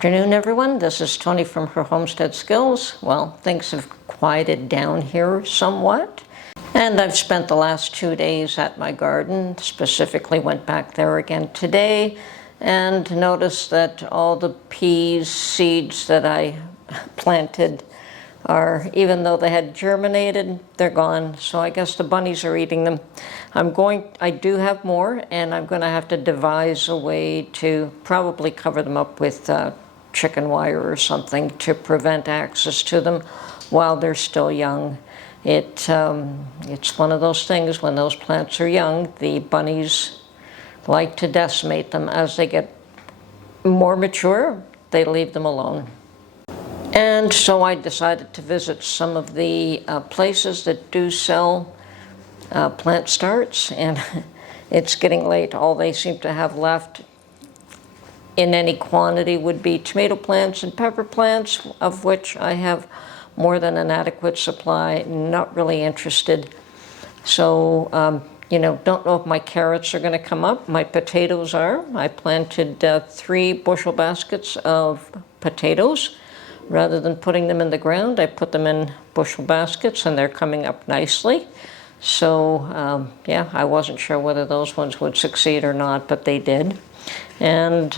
Afternoon, everyone. This is Tony from her Homestead Skills. Well, things have quieted down here somewhat, and I've spent the last 2 days at my garden. Specifically went back there again today and noticed that all the peas seeds that I planted are, even though they had germinated, they're gone. So I guess the bunnies are eating them. I do have more, and I'm going to have to devise a way to probably cover them up with chicken wire or something to prevent access to them while they're still young. It's one of those things, when those plants are young, the bunnies like to decimate them. As they get more mature, they leave them alone. And so I decided to visit some of the places that do sell plant starts, and it's getting late. All they seem to have left in any quantity would be tomato plants and pepper plants, of which I have more than an adequate supply. Not really interested. So, don't know if my carrots are going to come up. My potatoes are. I planted 3 bushel baskets of potatoes. Rather than putting them in the ground, I put them in bushel baskets, and they're coming up nicely. So, I wasn't sure whether those ones would succeed or not, but they did. And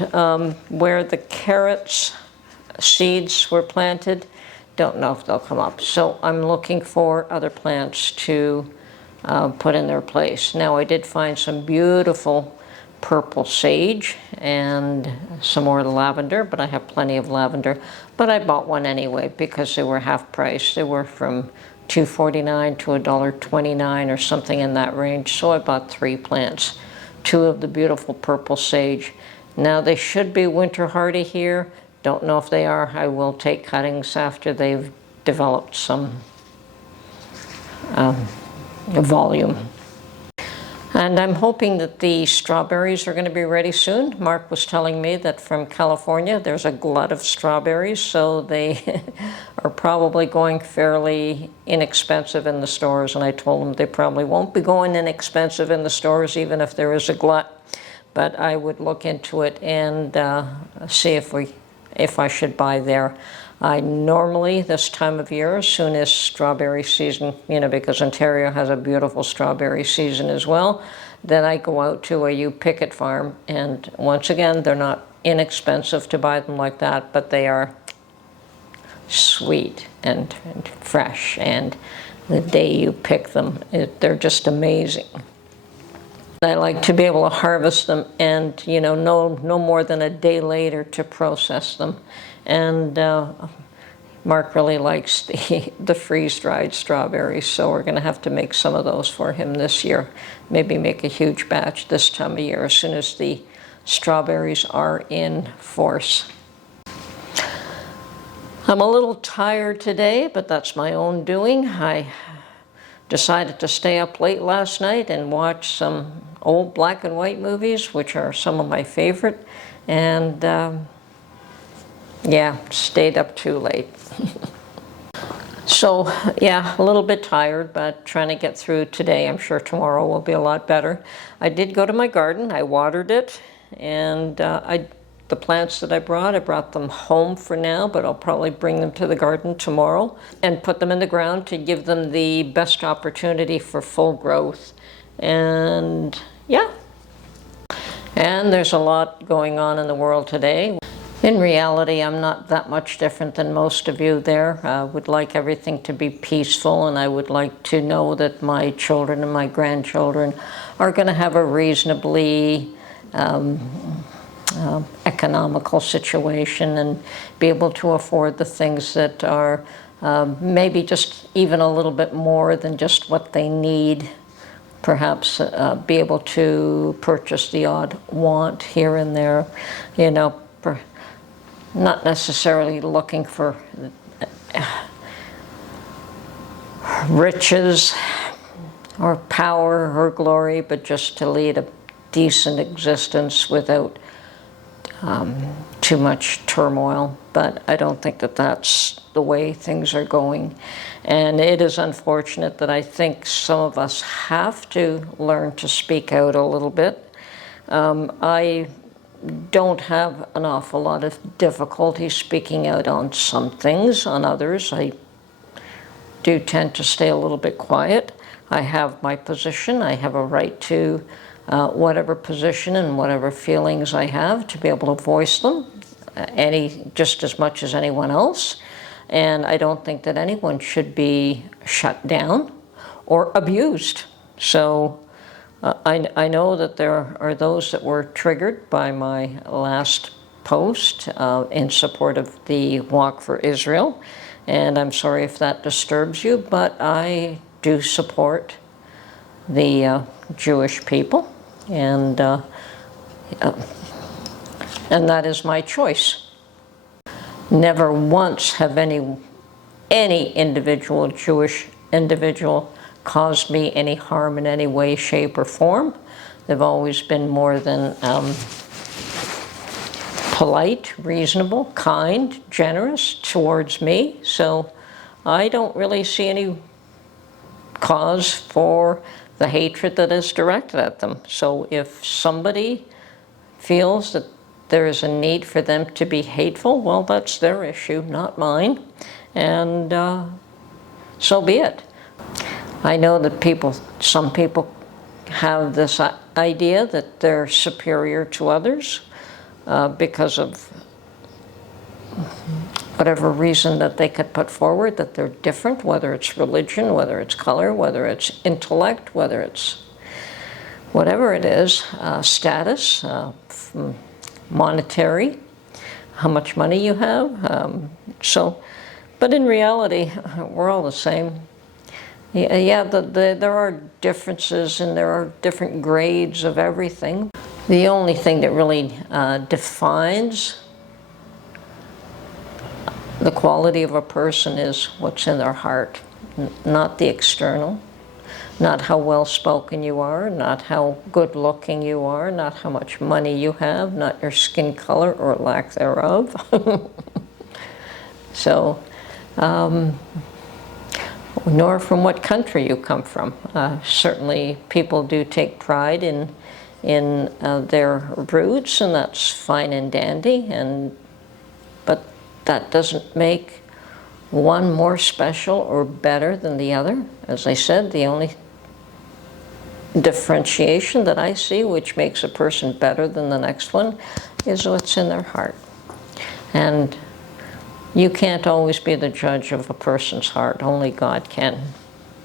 where the carrots seeds were planted, don't know if they'll come up. So I'm looking for other plants to put in their place. Now, I did find some beautiful purple sage and some more lavender, but I have plenty of lavender. But I bought one anyway because they were half price. They were from $2.49 to $1.29 or something in that range. So I bought 3 plants, 2 of the beautiful purple sage. Now they should be winter hardy here. Don't know if they are. I will take cuttings after they've developed some volume. And I'm hoping that the strawberries are going to be ready soon. Mark was telling me that from California there's a glut of strawberries, so they are probably going fairly inexpensive in the stores. And I told them they probably won't be going inexpensive in the stores even if there is a glut. But I would look into it and see if I should buy there. I normally, this time of year, as soon as strawberry season, because Ontario has a beautiful strawberry season as well, then I go out to a U-Picket farm, and once again, they're not inexpensive to buy them like that, but they are sweet and fresh, and the day you pick them, they're just amazing. I like to be able to harvest them and, no more than a day later to process them. And Mark really likes the freeze-dried strawberries, so we're going to have to make some of those for him this year. Maybe make a huge batch this time of year as soon as the strawberries are in force. I'm a little tired today, but that's my own doing. I decided to stay up late last night and watch some old black and white movies, which are some of my favorite, and stayed up too late. So, a little bit tired, but trying to get through today. I'm sure tomorrow will be a lot better. I did go to my garden. I watered it, and the plants that I brought them home for now, but I'll probably bring them to the garden tomorrow and put them in the ground to give them the best opportunity for full growth. And and there's a lot going on in the world today. In reality, I'm not that much different than most of you there. I would like everything to be peaceful, and I would like to know that my children and my grandchildren are going to have a reasonably economical situation and be able to afford the things that are maybe just even a little bit more than just what they need. Perhaps be able to purchase the odd want here and there, not necessarily looking for riches or power or glory, but just to lead a decent existence without too much turmoil. But I don't think that that's the way things are going. And it is unfortunate that I think some of us have to learn to speak out a little bit. I don't have an awful lot of difficulty speaking out on some things. On others, I do tend to stay a little bit quiet. I have my position. I have a right to whatever position and whatever feelings I have to be able to voice them just as much as anyone else. And I don't think that anyone should be shut down or abused. So I know that there are those that were triggered by my last post in support of the Walk for Israel. And I'm sorry if that disturbs you, but I do support the Jewish people, and that is my choice. Never once have any individual Jewish individual caused me any harm in any way, shape, or form. They've always been more than polite, reasonable, kind, generous towards me. So I don't really see any cause for the hatred that is directed at them. So if somebody feels that there is a need for them to be hateful, well, that's their issue, not mine. And so be it. I know that some people have this idea that they're superior to others because of whatever reason that they could put forward, that they're different, whether it's religion, whether it's color, whether it's intellect, whether it's whatever it is, status, monetary, how much money you have. But in reality, we're all the same. Yeah, there are differences and there are different grades of everything. The only thing that really defines the quality of a person is what's in their heart, not the external, not how well-spoken you are, not how good-looking you are, not how much money you have, not your skin color or lack thereof. So, nor from what country you come from. Certainly people do take pride in their roots, and that's fine and dandy, but that doesn't make one more special or better than the other. As I said, the only differentiation that I see which makes a person better than the next one is what's in their heart. And you can't always be the judge of a person's heart, only God can.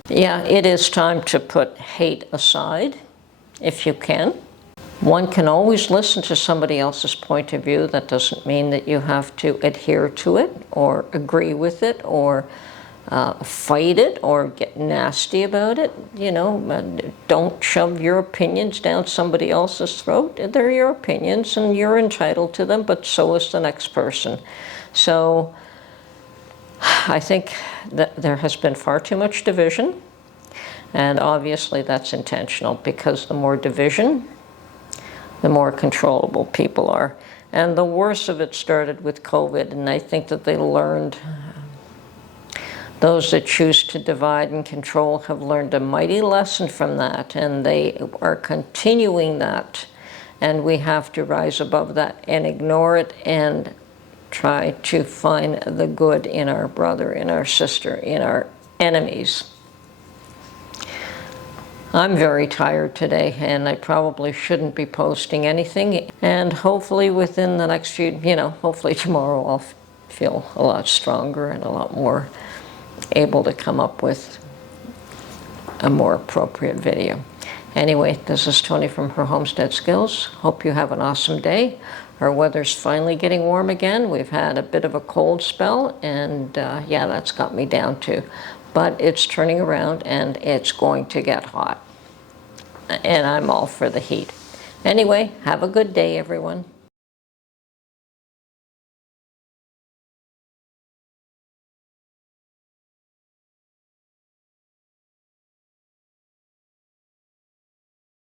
Yeah, it is time to put hate aside, if you can. One can always listen to somebody else's point of view. That doesn't mean that you have to adhere to it, or agree with it, or fight it, or get nasty about it. You know, don't shove your opinions down somebody else's throat. They're your opinions, and you're entitled to them, but so is the next person. So I think that there has been far too much division, and obviously that's intentional, because the more division, the more controllable people are. And the worst of it started with COVID, and I think that they learned, those that choose to divide and control have learned a mighty lesson from that, and they are continuing that. And we have to rise above that and ignore it and try to find the good in our brother, in our sister, in our enemies. I'm very tired today, and I probably shouldn't be posting anything. And hopefully within the next few, hopefully tomorrow I'll feel a lot stronger and a lot more able to come up with a more appropriate video. Anyway, this is Tony from Her Homestead Skills. Hope you have an awesome day. Our weather's finally getting warm again. We've had a bit of a cold spell, and yeah, that's got me down too. But it's turning around, and it's going to get hot. And I'm all for the heat. Anyway, have a good day, everyone.